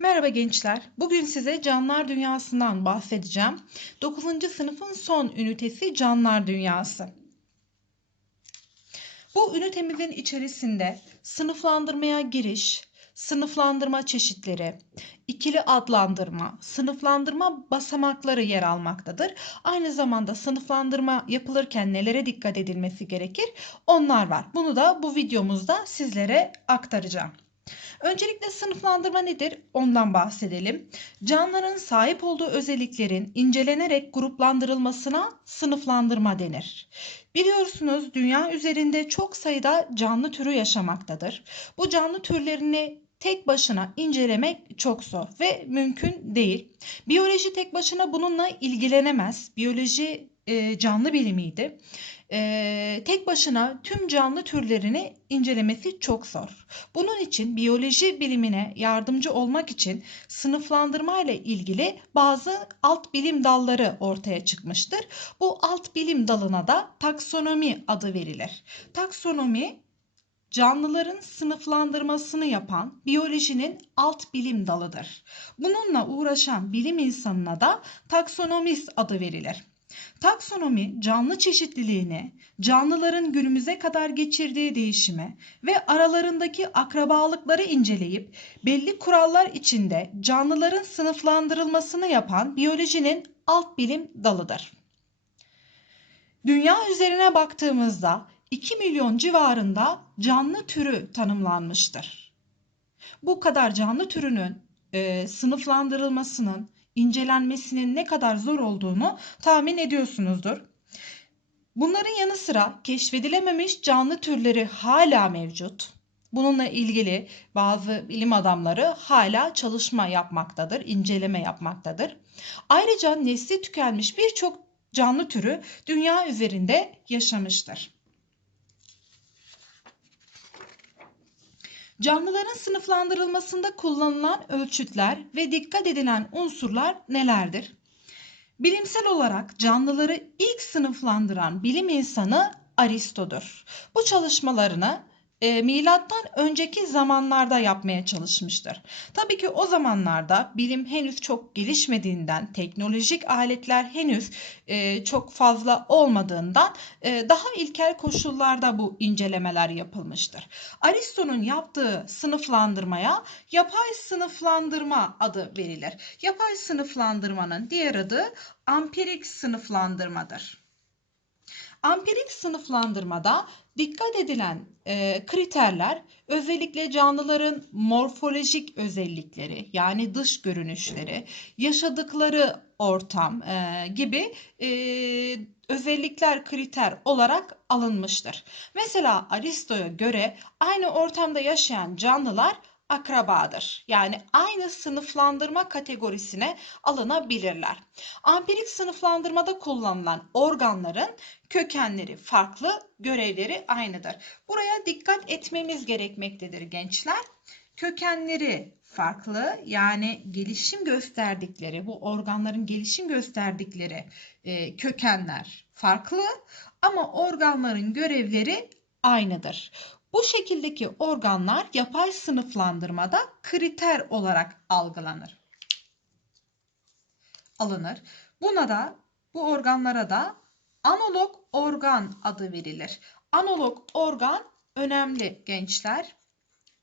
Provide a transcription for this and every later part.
Merhaba gençler. Bugün size canlılar dünyasından bahsedeceğim. 9. sınıfın son ünitesi canlılar dünyası. Bu ünitemizin içerisinde sınıflandırmaya giriş, sınıflandırma çeşitleri, ikili adlandırma, sınıflandırma basamakları yer almaktadır. Aynı zamanda sınıflandırma yapılırken nelere dikkat edilmesi gerekir? Onlar var. Bunu da bu videomuzda sizlere aktaracağım. Öncelikle sınıflandırma nedir? Ondan bahsedelim. Canlıların sahip olduğu özelliklerin incelenerek gruplandırılmasına sınıflandırma denir. Biliyorsunuz dünya üzerinde çok sayıda canlı türü yaşamaktadır. Bu canlı türlerini tek başına incelemek çok zor ve mümkün değil. Biyoloji tek başına bununla ilgilenemez. Biyoloji e, canlı bilimiydi e, tek başına tüm canlı türlerini incelemesi çok zor. Bunun için biyoloji bilimine yardımcı olmak için sınıflandırma ile ilgili bazı alt bilim dalları ortaya çıkmıştır. Bu alt bilim dalına da taksonomi adı verilir. Taksonomi canlıların sınıflandırmasını yapan biyolojinin alt bilim dalıdır. Bununla uğraşan bilim insanına da taksonomist adı verilir. Taksonomi canlı çeşitliliğini, canlıların günümüze kadar geçirdiği değişimi ve aralarındaki akrabalıkları inceleyip belli kurallar içinde canlıların sınıflandırılmasını yapan biyolojinin alt bilim dalıdır. Dünya üzerine baktığımızda 2 milyon civarında canlı türü tanımlanmıştır. Bu kadar canlı türünün e, sınıflandırılmasının incelenmesinin ne kadar zor olduğunu tahmin ediyorsunuzdur. Bunların yanı sıra keşfedilememiş canlı türleri hala mevcut. Bununla ilgili bazı bilim adamları hala çalışma yapmaktadır, inceleme yapmaktadır. Ayrıca nesli tükenmiş birçok canlı türü dünya üzerinde yaşamıştır. Canlıların sınıflandırılmasında kullanılan ölçütler ve dikkat edilen unsurlar nelerdir? Bilimsel olarak canlıları ilk sınıflandıran bilim insanı Aristo'dur. Bu çalışmalarını e, milattan önceki zamanlarda yapmaya çalışmıştır. Tabii ki o zamanlarda bilim henüz çok gelişmediğinden, teknolojik aletler henüz e, çok fazla olmadığından e, daha ilkel koşullarda bu incelemeler yapılmıştır. Aristo'nun yaptığı sınıflandırmaya yapay sınıflandırma adı verilir. Yapay sınıflandırmanın diğer adı ampirik sınıflandırmadır. Ampirik sınıflandırmada dikkat edilen e, kriterler özellikle canlıların morfolojik özellikleri yani dış görünüşleri, yaşadıkları ortam e, gibi e, özellikler kriter olarak alınmıştır. Mesela Aristo'ya göre aynı ortamda yaşayan canlılar akrabadır. Yani aynı sınıflandırma kategorisine alınabilirler. Ampirik sınıflandırmada kullanılan organların kökenleri farklı, görevleri aynıdır. Buraya dikkat etmemiz gerekmektedir gençler. Kökenleri farklı yani gelişim gösterdikleri bu organların gelişim gösterdikleri e, kökenler farklı ama organların görevleri aynıdır. Bu şekildeki organlar yapay sınıflandırmada kriter olarak algılanır. Alınır. Buna da bu organlara da analog organ adı verilir. Analog organ önemli gençler.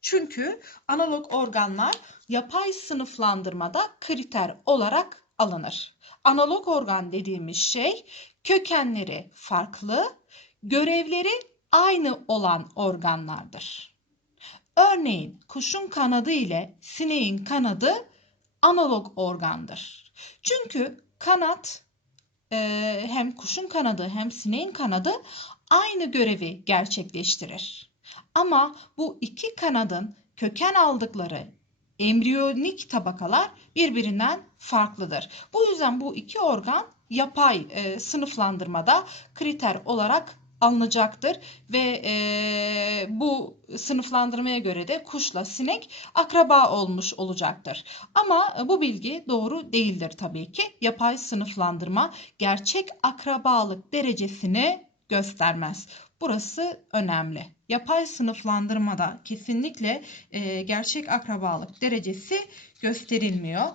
Çünkü analog organlar yapay sınıflandırmada kriter olarak alınır. Analog organ dediğimiz şey kökenleri farklı, görevleri aynı olan organlardır. Örneğin kuşun kanadı ile sineğin kanadı analog organdır. Çünkü kanat e, hem kuşun kanadı hem sineğin kanadı aynı görevi gerçekleştirir. Ama bu iki kanadın köken aldıkları embriyonik tabakalar birbirinden farklıdır. Bu yüzden bu iki organ yapay e, sınıflandırmada kriter olarak alınacaktır ve e, bu sınıflandırmaya göre de kuşla sinek akraba olmuş olacaktır. Ama bu bilgi doğru değildir tabii ki. Yapay sınıflandırma gerçek akrabalık derecesini göstermez. Burası önemli. yapay sınıflandırmada kesinlikle e, gerçek akrabalık derecesi gösterilmiyor.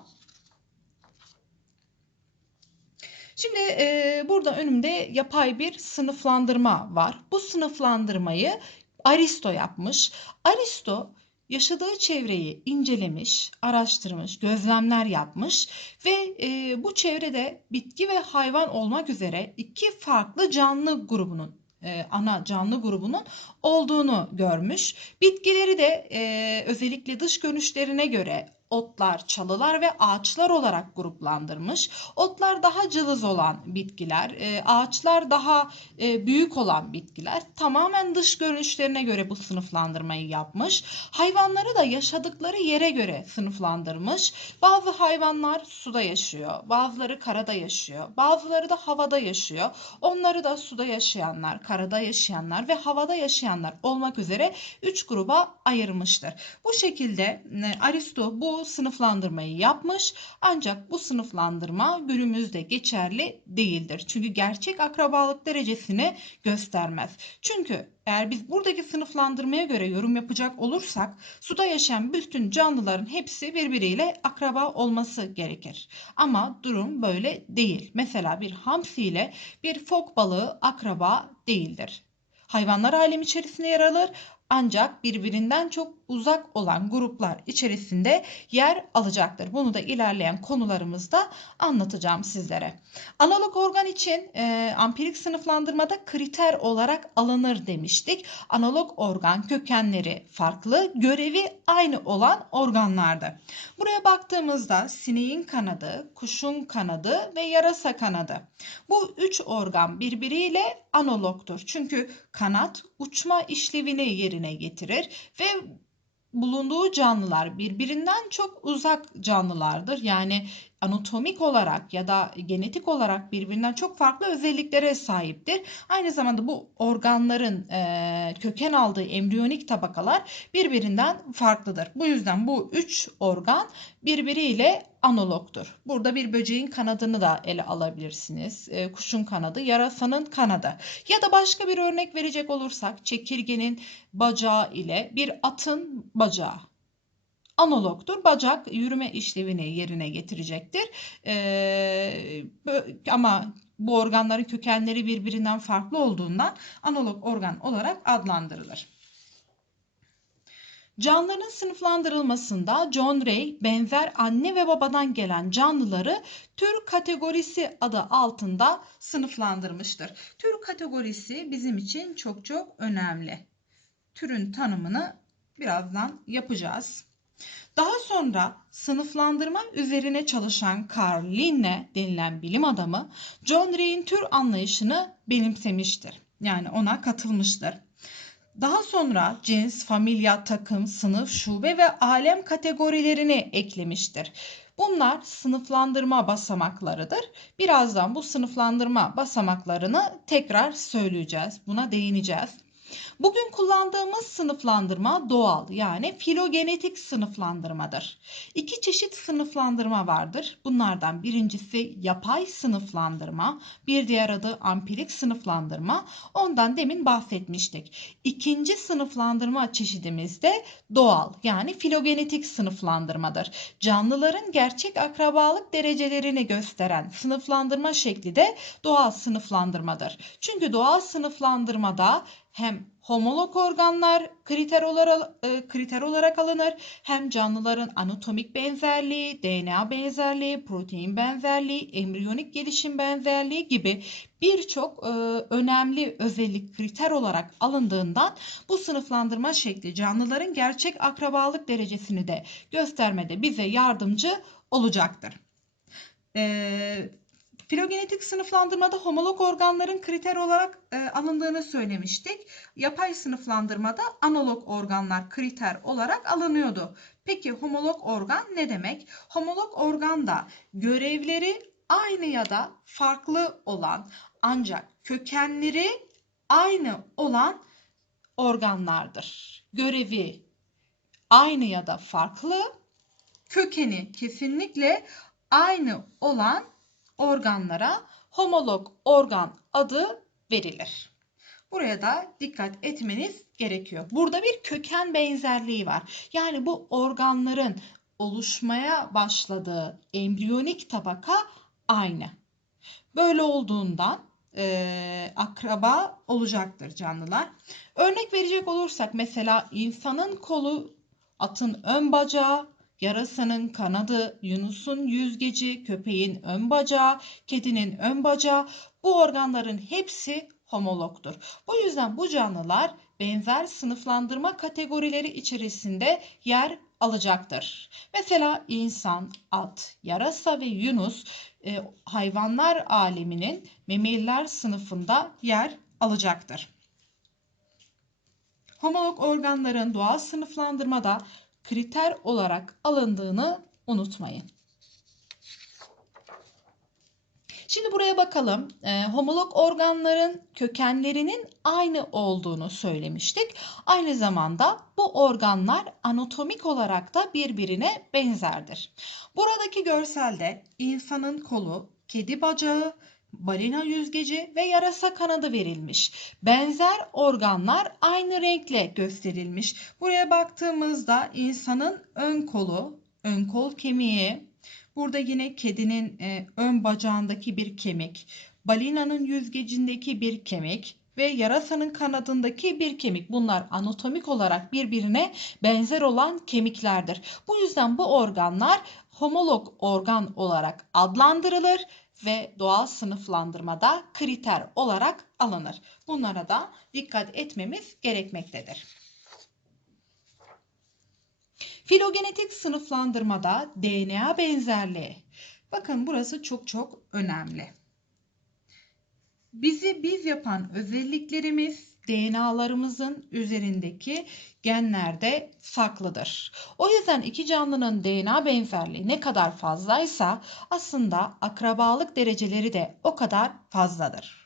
Şimdi e, burada önümde yapay bir sınıflandırma var. Bu sınıflandırmayı Aristo yapmış. Aristo yaşadığı çevreyi incelemiş, araştırmış, gözlemler yapmış ve e, bu çevrede bitki ve hayvan olmak üzere iki farklı canlı grubunun e, ana canlı grubunun olduğunu görmüş. Bitkileri de e, özellikle dış görünüşlerine göre otlar, çalılar ve ağaçlar olarak gruplandırmış. Otlar daha cılız olan bitkiler, e, ağaçlar daha e, büyük olan bitkiler. Tamamen dış görünüşlerine göre bu sınıflandırmayı yapmış. Hayvanları da yaşadıkları yere göre sınıflandırmış. Bazı hayvanlar suda yaşıyor, bazıları karada yaşıyor, bazıları da havada yaşıyor. Onları da suda yaşayanlar, karada yaşayanlar ve havada yaşayanlar olmak üzere üç gruba ayırmıştır. Bu şekilde e, Aristo bu sınıflandırmayı yapmış ancak bu sınıflandırma günümüzde geçerli değildir. Çünkü gerçek akrabalık derecesini göstermez. Çünkü eğer biz buradaki sınıflandırmaya göre yorum yapacak olursak suda yaşayan bütün canlıların hepsi birbiriyle akraba olması gerekir. Ama durum böyle değil. Mesela bir hamsi ile bir fok balığı akraba değildir. Hayvanlar alemi içerisinde yer alır ancak birbirinden çok uzak olan gruplar içerisinde yer alacaktır. Bunu da ilerleyen konularımızda anlatacağım sizlere. Analog organ için e, ampirik sınıflandırmada kriter olarak alınır demiştik. Analog organ kökenleri farklı, görevi aynı olan organlardı. Buraya baktığımızda sineğin kanadı, kuşun kanadı ve yarasa kanadı. Bu üç organ birbiriyle analogtur. Çünkü kanat uçma işlevini yerine getirir ve bulunduğu canlılar birbirinden çok uzak canlılardır. Yani anatomik olarak ya da genetik olarak birbirinden çok farklı özelliklere sahiptir. Aynı zamanda bu organların e, köken aldığı embriyonik tabakalar birbirinden farklıdır. Bu yüzden bu üç organ birbiriyle analogtur. Burada bir böceğin kanadını da ele alabilirsiniz. E, kuşun kanadı, yarasanın kanadı. Ya da başka bir örnek verecek olursak çekirgenin bacağı ile bir atın bacağı analogtur. Bacak yürüme işlevini yerine getirecektir. Ee, ama bu organların kökenleri birbirinden farklı olduğundan analog organ olarak adlandırılır. Canlıların sınıflandırılmasında John Ray benzer anne ve babadan gelen canlıları tür kategorisi adı altında sınıflandırmıştır. Tür kategorisi bizim için çok çok önemli. Türün tanımını birazdan yapacağız. Daha sonra sınıflandırma üzerine çalışan Carl Linne denilen bilim adamı John Ray'in tür anlayışını benimsemiştir. Yani ona katılmıştır. Daha sonra cins, familya, takım, sınıf, şube ve alem kategorilerini eklemiştir. Bunlar sınıflandırma basamaklarıdır. Birazdan bu sınıflandırma basamaklarını tekrar söyleyeceğiz. Buna değineceğiz. Bugün kullandığımız sınıflandırma doğal yani filogenetik sınıflandırmadır. İki çeşit sınıflandırma vardır. Bunlardan birincisi yapay sınıflandırma, bir diğer adı ampirik sınıflandırma. Ondan demin bahsetmiştik. İkinci sınıflandırma çeşidimiz de doğal yani filogenetik sınıflandırmadır. Canlıların gerçek akrabalık derecelerini gösteren sınıflandırma şekli de doğal sınıflandırmadır. Çünkü doğal sınıflandırmada hem homolog organlar kriter olarak, e, kriter olarak alınır hem canlıların anatomik benzerliği, DNA benzerliği, protein benzerliği, embriyonik gelişim benzerliği gibi birçok e, önemli özellik kriter olarak alındığından bu sınıflandırma şekli canlıların gerçek akrabalık derecesini de göstermede bize yardımcı olacaktır. Ee, Filogenetik sınıflandırmada homolog organların kriter olarak e, alındığını söylemiştik. Yapay sınıflandırmada analog organlar kriter olarak alınıyordu. Peki homolog organ ne demek? Homolog organda görevleri aynı ya da farklı olan ancak kökenleri aynı olan organlardır. Görevi aynı ya da farklı, kökeni kesinlikle aynı olan organlara homolog organ adı verilir. Buraya da dikkat etmeniz gerekiyor. Burada bir köken benzerliği var. Yani bu organların oluşmaya başladığı embriyonik tabaka aynı. Böyle olduğundan e, akraba olacaktır canlılar. Örnek verecek olursak mesela insanın kolu, atın ön bacağı, Yarasının kanadı, Yunus'un yüzgeci, köpeğin ön bacağı, kedinin ön bacağı bu organların hepsi homologtur. Bu yüzden bu canlılar benzer sınıflandırma kategorileri içerisinde yer alacaktır. Mesela insan, at, yarasa ve yunus e, hayvanlar aleminin memeliler sınıfında yer alacaktır. Homolog organların doğal sınıflandırmada kriter olarak alındığını unutmayın. Şimdi buraya bakalım. E, homolog organların kökenlerinin aynı olduğunu söylemiştik. Aynı zamanda bu organlar anatomik olarak da birbirine benzerdir. Buradaki görselde insanın kolu, kedi bacağı, balina yüzgeci ve yarasa kanadı verilmiş. Benzer organlar aynı renkle gösterilmiş. Buraya baktığımızda insanın ön kolu, ön kol kemiği, burada yine kedinin e, ön bacağındaki bir kemik, balinanın yüzgecindeki bir kemik ve yarasanın kanadındaki bir kemik. Bunlar anatomik olarak birbirine benzer olan kemiklerdir. Bu yüzden bu organlar homolog organ olarak adlandırılır ve doğal sınıflandırmada kriter olarak alınır. Bunlara da dikkat etmemiz gerekmektedir. Filogenetik sınıflandırmada DNA benzerliği. Bakın burası çok çok önemli. Bizi biz yapan özelliklerimiz DNA'larımızın üzerindeki genlerde saklıdır. O yüzden iki canlının DNA benzerliği ne kadar fazlaysa aslında akrabalık dereceleri de o kadar fazladır.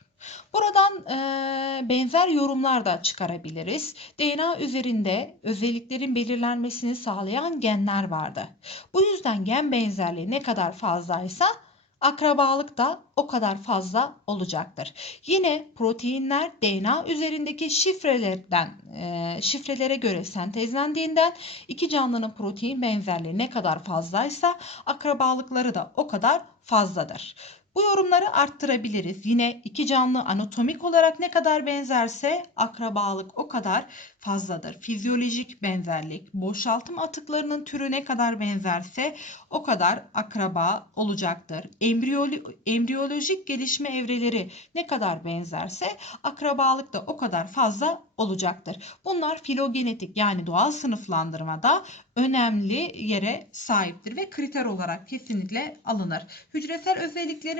Buradan e, benzer yorumlar da çıkarabiliriz. DNA üzerinde özelliklerin belirlenmesini sağlayan genler vardı. Bu yüzden gen benzerliği ne kadar fazlaysa akrabalık da o kadar fazla olacaktır. Yine proteinler DNA üzerindeki şifrelerden e, şifrelere göre sentezlendiğinden iki canlının protein benzerliği ne kadar fazlaysa akrabalıkları da o kadar fazladır. Bu yorumları arttırabiliriz. Yine iki canlı anatomik olarak ne kadar benzerse akrabalık o kadar fazladır. Fizyolojik benzerlik, boşaltım atıklarının türü ne kadar benzerse o kadar akraba olacaktır. Embriyolo embriyolojik gelişme evreleri ne kadar benzerse akrabalık da o kadar fazla olacaktır. Bunlar filogenetik yani doğal sınıflandırmada önemli yere sahiptir ve kriter olarak kesinlikle alınır. Hücresel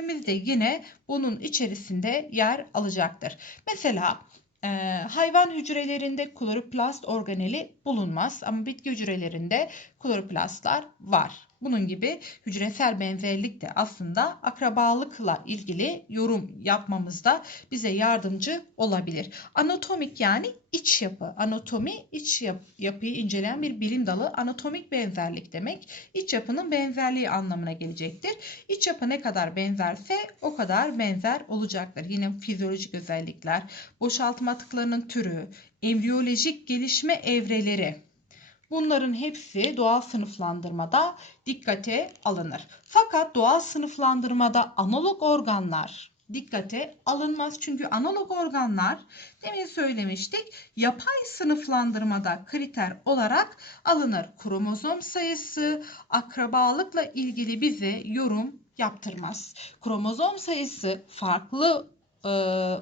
özelliklerimiz de yine bunun içerisinde yer alacaktır. Mesela e, hayvan hücrelerinde kloroplast organeli bulunmaz ama bitki hücrelerinde kloroplastlar var. Bunun gibi hücresel benzerlik de aslında akrabalıkla ilgili yorum yapmamızda bize yardımcı olabilir. Anatomik yani iç yapı. Anatomi iç yap yapıyı inceleyen bir bilim dalı. Anatomik benzerlik demek iç yapının benzerliği anlamına gelecektir. İç yapı ne kadar benzerse o kadar benzer olacaktır. Yine fizyolojik özellikler, boşaltım atıklarının türü, embriyolojik gelişme evreleri Bunların hepsi doğal sınıflandırmada dikkate alınır. Fakat doğal sınıflandırmada analog organlar dikkate alınmaz. Çünkü analog organlar demin söylemiştik yapay sınıflandırmada kriter olarak alınır. Kromozom sayısı akrabalıkla ilgili bize yorum yaptırmaz. Kromozom sayısı farklı e,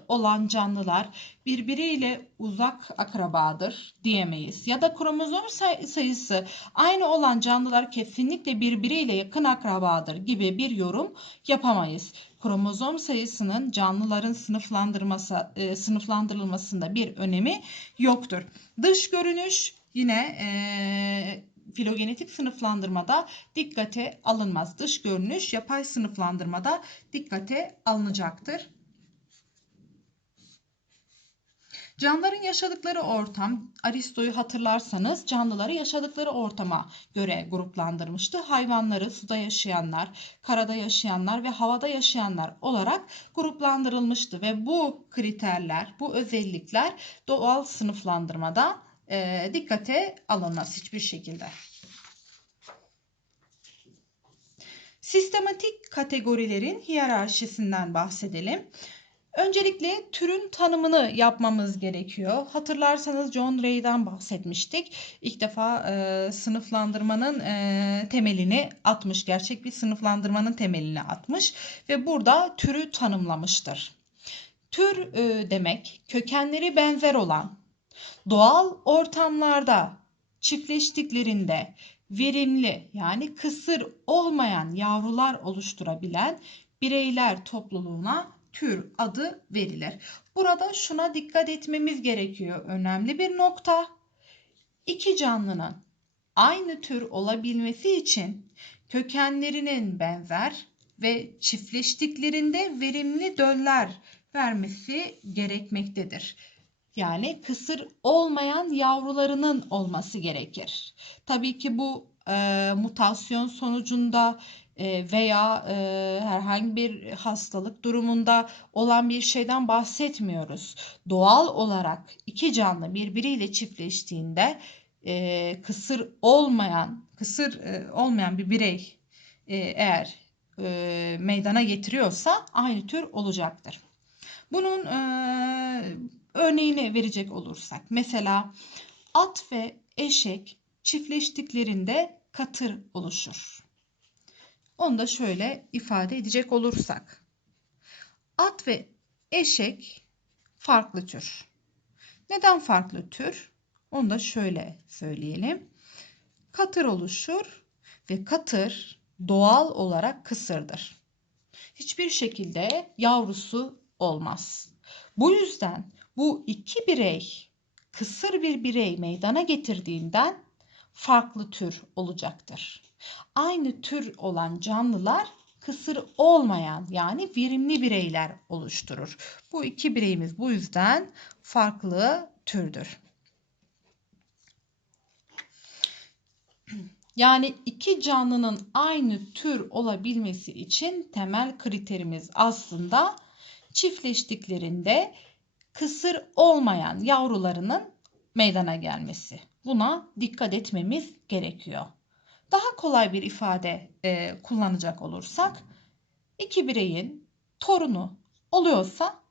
olan canlılar birbiriyle uzak akrabadır diyemeyiz. Ya da kromozom sayısı aynı olan canlılar kesinlikle birbiriyle yakın akrabadır gibi bir yorum yapamayız. Kromozom sayısının canlıların sınıflandırması e, sınıflandırılmasında bir önemi yoktur. Dış görünüş yine e, filogenetik sınıflandırmada dikkate alınmaz. Dış görünüş yapay sınıflandırmada dikkate alınacaktır. Canlıların yaşadıkları ortam, Aristo'yu hatırlarsanız canlıları yaşadıkları ortama göre gruplandırmıştı. Hayvanları suda yaşayanlar, karada yaşayanlar ve havada yaşayanlar olarak gruplandırılmıştı ve bu kriterler, bu özellikler doğal sınıflandırmada e, dikkate alınmaz hiçbir şekilde. Sistematik kategorilerin hiyerarşisinden bahsedelim. Öncelikle türün tanımını yapmamız gerekiyor. Hatırlarsanız John Ray'den bahsetmiştik. İlk defa e, sınıflandırmanın e, temelini atmış. Gerçek bir sınıflandırmanın temelini atmış ve burada türü tanımlamıştır. Tür e, demek kökenleri benzer olan, doğal ortamlarda çiftleştiklerinde verimli yani kısır olmayan yavrular oluşturabilen bireyler topluluğuna tür adı verilir. Burada şuna dikkat etmemiz gerekiyor. Önemli bir nokta. İki canlının aynı tür olabilmesi için kökenlerinin benzer ve çiftleştiklerinde verimli döller vermesi gerekmektedir. Yani kısır olmayan yavrularının olması gerekir. Tabii ki bu e, mutasyon sonucunda veya e, herhangi bir hastalık durumunda olan bir şeyden bahsetmiyoruz. Doğal olarak iki canlı birbiriyle çiftleştiğinde e, kısır olmayan, kısır e, olmayan bir birey e, eğer e, meydana getiriyorsa aynı tür olacaktır. Bunun e, örneğini verecek olursak mesela at ve eşek çiftleştiklerinde katır oluşur. Onu da şöyle ifade edecek olursak. At ve eşek farklı tür. Neden farklı tür? Onu da şöyle söyleyelim. Katır oluşur ve katır doğal olarak kısırdır. Hiçbir şekilde yavrusu olmaz. Bu yüzden bu iki birey kısır bir birey meydana getirdiğinden farklı tür olacaktır. Aynı tür olan canlılar kısır olmayan yani verimli bireyler oluşturur. Bu iki bireyimiz bu yüzden farklı türdür. Yani iki canlının aynı tür olabilmesi için temel kriterimiz aslında çiftleştiklerinde kısır olmayan yavrularının meydana gelmesi. Buna dikkat etmemiz gerekiyor. Daha kolay bir ifade e, kullanacak olursak iki bireyin torunu oluyorsa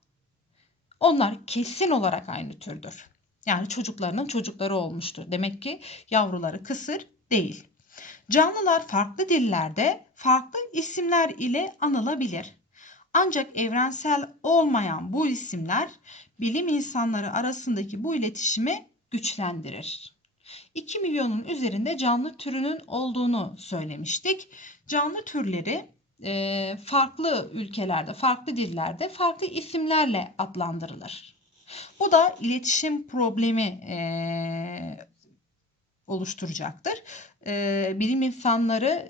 onlar kesin olarak aynı türdür. Yani çocuklarının çocukları olmuştur. Demek ki yavruları kısır değil. Canlılar farklı dillerde farklı isimler ile anılabilir. Ancak evrensel olmayan bu isimler bilim insanları arasındaki bu iletişimi güçlendirir. 2 milyonun üzerinde canlı türünün olduğunu söylemiştik. Canlı türleri e, farklı ülkelerde, farklı dillerde farklı isimlerle adlandırılır. Bu da iletişim problemi e, oluşturacaktır. E, bilim insanları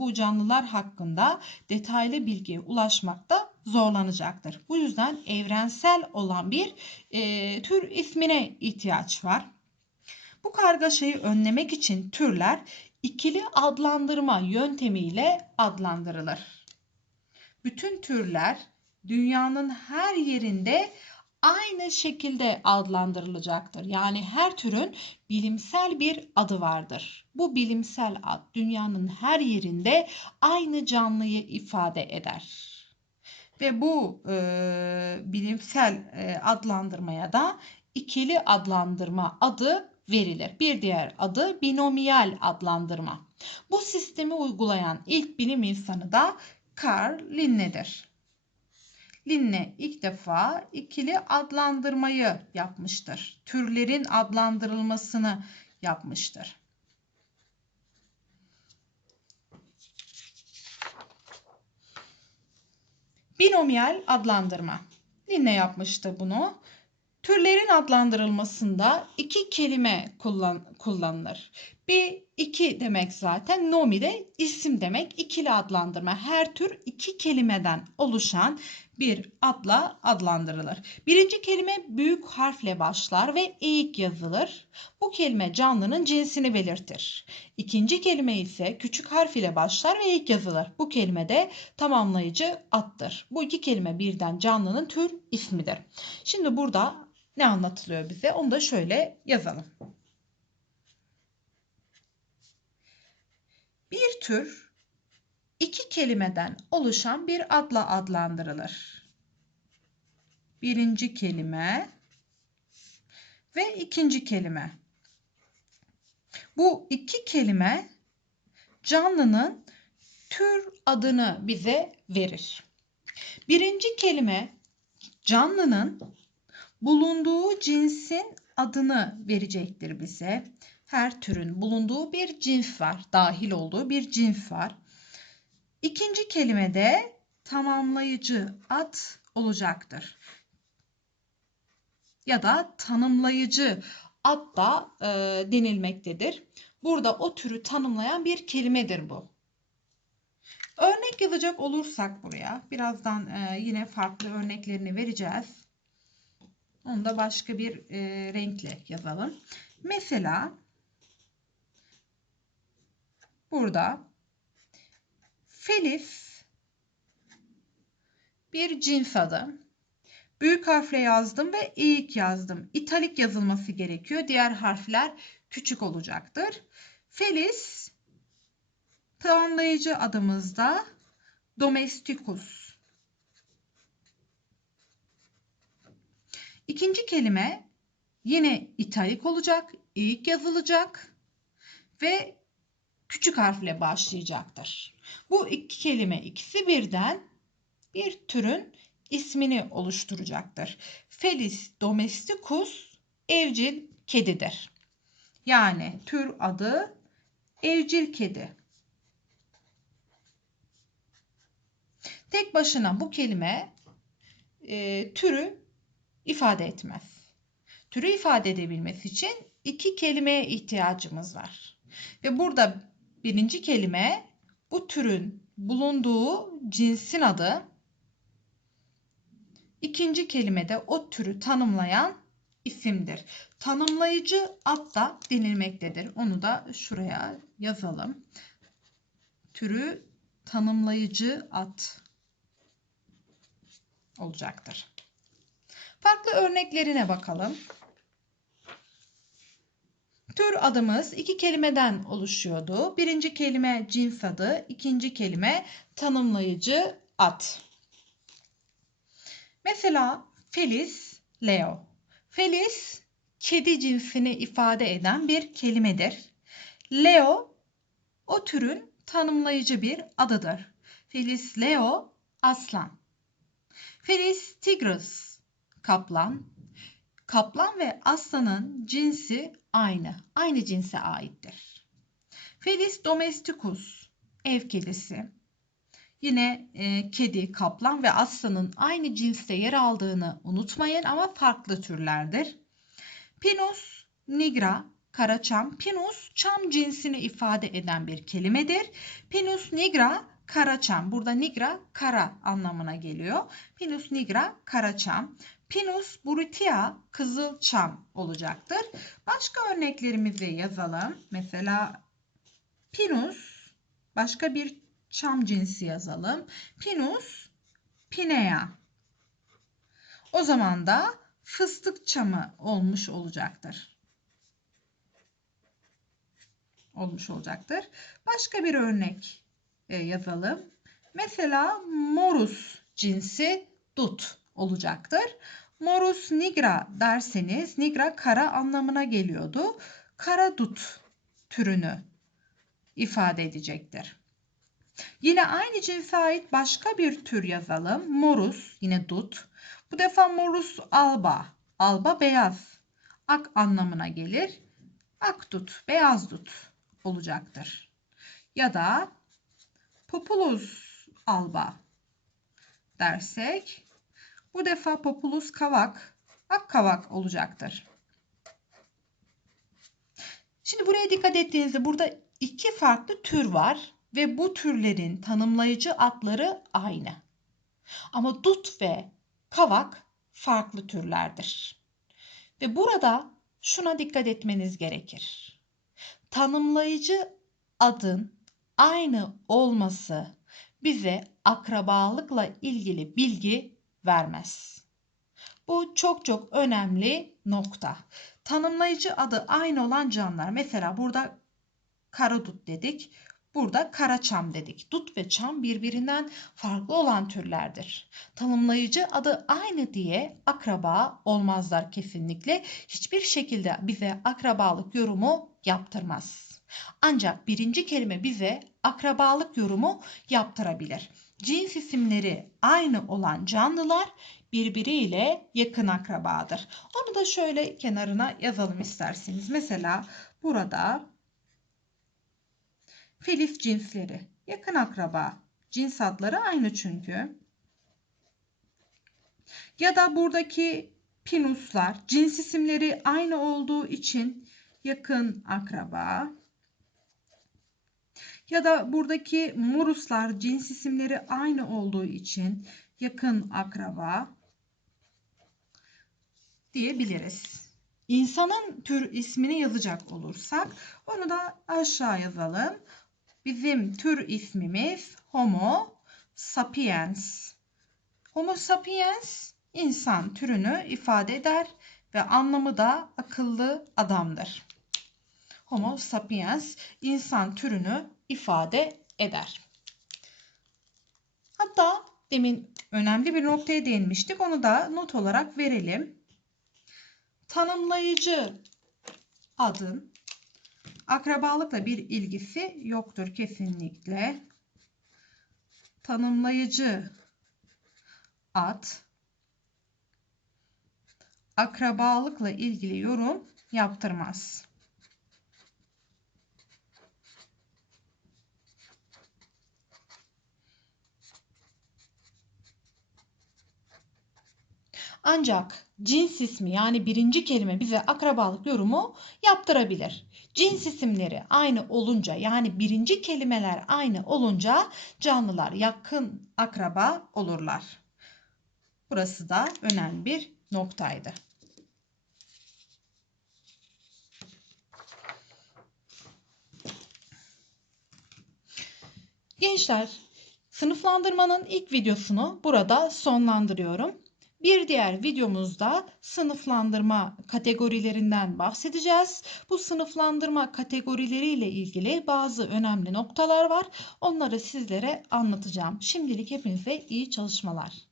bu canlılar hakkında detaylı bilgiye ulaşmakta zorlanacaktır. Bu yüzden evrensel olan bir tür ismine ihtiyaç var. Bu kargaşayı önlemek için türler ikili adlandırma yöntemiyle adlandırılır. Bütün türler dünyanın her yerinde aynı şekilde adlandırılacaktır. Yani her türün bilimsel bir adı vardır. Bu bilimsel ad dünyanın her yerinde aynı canlıyı ifade eder. Ve bu e, bilimsel e, adlandırmaya da ikili adlandırma adı verilir. Bir diğer adı binomiyal adlandırma. Bu sistemi uygulayan ilk bilim insanı da Carl Linne'dir. Linne ilk defa ikili adlandırmayı yapmıştır. Türlerin adlandırılmasını yapmıştır. Binomiyal adlandırma. Linne yapmıştı bunu. Türlerin adlandırılmasında iki kelime kullan, kullanılır. Bir iki demek zaten. Nomi de isim demek. İkili adlandırma. Her tür iki kelimeden oluşan bir adla adlandırılır. Birinci kelime büyük harfle başlar ve eğik yazılır. Bu kelime canlının cinsini belirtir. İkinci kelime ise küçük harf ile başlar ve eğik yazılır. Bu kelime de tamamlayıcı attır. Bu iki kelime birden canlının tür ismidir. Şimdi burada ne anlatılıyor bize? Onu da şöyle yazalım. Bir tür iki kelimeden oluşan bir adla adlandırılır. Birinci kelime ve ikinci kelime. Bu iki kelime canlının tür adını bize verir. Birinci kelime canlının bulunduğu cinsin adını verecektir bize. Her türün bulunduğu bir cins var, dahil olduğu bir cins var. İkinci kelimede tamamlayıcı ad olacaktır. Ya da tanımlayıcı ad da e, denilmektedir. Burada o türü tanımlayan bir kelimedir bu. Örnek yazacak olursak buraya, birazdan e, yine farklı örneklerini vereceğiz. Onu da başka bir e, renkle yazalım. Mesela burada Felis bir cins adı. Büyük harfle yazdım ve ilk yazdım. İtalik yazılması gerekiyor. Diğer harfler küçük olacaktır. Felis tamamlayıcı adımızda domesticus. İkinci kelime yine italik olacak, ilk yazılacak ve küçük harfle başlayacaktır. Bu iki kelime ikisi birden bir türün ismini oluşturacaktır. Felis domesticus evcil kedidir. Yani tür adı evcil kedi. Tek başına bu kelime e, türü ifade etmez. Türü ifade edebilmesi için iki kelimeye ihtiyacımız var. Ve burada birinci kelime bu türün bulunduğu cinsin adı. İkinci kelime de o türü tanımlayan isimdir. Tanımlayıcı ad da denilmektedir. Onu da şuraya yazalım. Türü tanımlayıcı ad olacaktır. Farklı örneklerine bakalım. Tür adımız iki kelimeden oluşuyordu. Birinci kelime cins adı, ikinci kelime tanımlayıcı ad. Mesela Felis, Leo. Felis kedi cinsini ifade eden bir kelimedir. Leo o türün tanımlayıcı bir adıdır. Felis Leo aslan. Felis tigris kaplan. Kaplan ve aslanın cinsi aynı. Aynı cinse aittir. Felis domesticus ev kedisi. Yine e, kedi, kaplan ve aslanın aynı cinste yer aldığını unutmayın ama farklı türlerdir. Pinus nigra karaçam. Pinus çam cinsini ifade eden bir kelimedir. Pinus nigra karaçam. Burada nigra kara anlamına geliyor. Pinus nigra karaçam. Pinus brutia kızılçam olacaktır. Başka örneklerimizi yazalım. Mesela Pinus başka bir çam cinsi yazalım. Pinus pinea. O zaman da fıstık çamı olmuş olacaktır. Olmuş olacaktır. Başka bir örnek yazalım. Mesela morus cinsi dut olacaktır. Morus nigra derseniz nigra kara anlamına geliyordu. Kara dut türünü ifade edecektir. Yine aynı cinse ait başka bir tür yazalım. Morus yine dut. Bu defa morus alba. Alba beyaz. Ak anlamına gelir. Ak dut, beyaz dut olacaktır. Ya da populus alba dersek bu defa populus kavak, ak kavak olacaktır. Şimdi buraya dikkat ettiğinizde burada iki farklı tür var ve bu türlerin tanımlayıcı adları aynı. Ama dut ve kavak farklı türlerdir. Ve burada şuna dikkat etmeniz gerekir. Tanımlayıcı adın aynı olması bize akrabalıkla ilgili bilgi vermez. Bu çok çok önemli nokta. Tanımlayıcı adı aynı olan canlılar. Mesela burada karadut dedik. Burada karaçam dedik. Dut ve çam birbirinden farklı olan türlerdir. Tanımlayıcı adı aynı diye akraba olmazlar kesinlikle. Hiçbir şekilde bize akrabalık yorumu yaptırmaz. Ancak birinci kelime bize akrabalık yorumu yaptırabilir. Cins isimleri aynı olan canlılar birbiriyle yakın akrabadır. Onu da şöyle kenarına yazalım isterseniz. Mesela burada Felis cinsleri yakın akraba. Cins adları aynı çünkü. Ya da buradaki pinuslar cins isimleri aynı olduğu için yakın akraba. Ya da buradaki moruslar cins isimleri aynı olduğu için yakın akraba diyebiliriz. İnsanın tür ismini yazacak olursak onu da aşağı yazalım. Bizim tür ismimiz Homo sapiens. Homo sapiens insan türünü ifade eder ve anlamı da akıllı adamdır. Homo sapiens insan türünü ifade eder. Hatta demin önemli bir noktaya değinmiştik. Onu da not olarak verelim. Tanımlayıcı adın akrabalıkla bir ilgisi yoktur kesinlikle. Tanımlayıcı ad akrabalıkla ilgili yorum yaptırmaz. Ancak cins ismi yani birinci kelime bize akrabalık yorumu yaptırabilir. Cins isimleri aynı olunca yani birinci kelimeler aynı olunca canlılar yakın akraba olurlar. Burası da önemli bir noktaydı. Gençler, sınıflandırmanın ilk videosunu burada sonlandırıyorum. Bir diğer videomuzda sınıflandırma kategorilerinden bahsedeceğiz. Bu sınıflandırma kategorileriyle ilgili bazı önemli noktalar var. Onları sizlere anlatacağım. Şimdilik hepinize iyi çalışmalar.